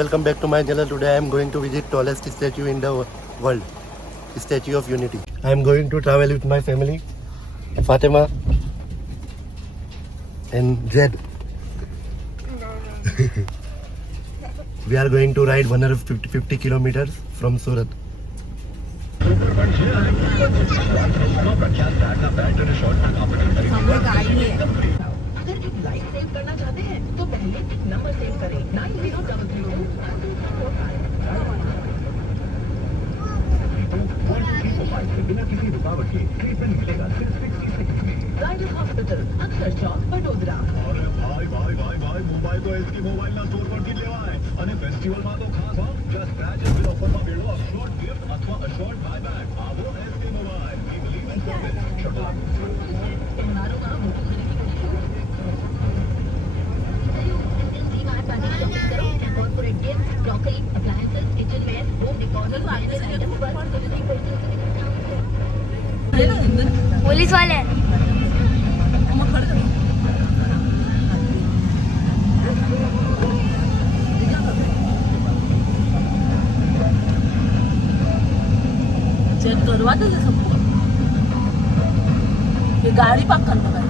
welcome back to my channel. Today I am going to visit tallest statue in the world, Statue of Unity. I am going to travel with my family, Fatima and Zed. We are going to ride 150 kilometers from Surat. Life save करना चाहते हैं तो पहले number save करें 9000 बिना किसी रुकावट के ट्रीटमेंट मिलेगा सिर्फ 60 सेकंड में। राइडर्स हॉस्पिटल अक्सर चौक वडोदरा। अरे भाई भाई भाई भाई मोबाइल तो एसकी मोबाइल ना स्टोर પરથી લેવાય અને ફેસ્ટિવલ માં તો ખાસ હો જસ્ટ સ્ક્રેચ બિલ ઓફર માં મેળવો અશોર્ટ ગિફ્ટ અથવા અશોર્ટ બાયબેક આવો એસકી mobile we believe in service shuttle તહેવારોं का મોટું ખરીદી corporate gift crockery appliances kitchenware home decor items पर पुलिस वाले चेक करवा दे सबको ये गाड़ी पार्क करना है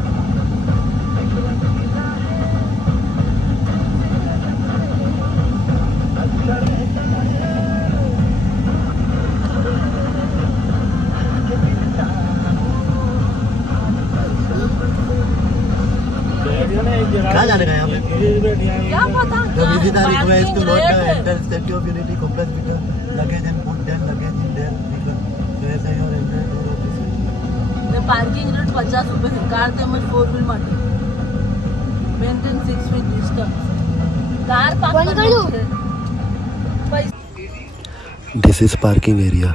कहाँ जाने का यहाँ पे? क्या पता The visitor requires to not enter Statue of Unity complex because luggage and put their luggage in their vehicle. So ऐसा ही और enter door of this. मैं पार्किंग रेट 50 रुपए है कार ते मैं 4 व्हील माटे maintain 6 feet distance car park कर दो This is parking area.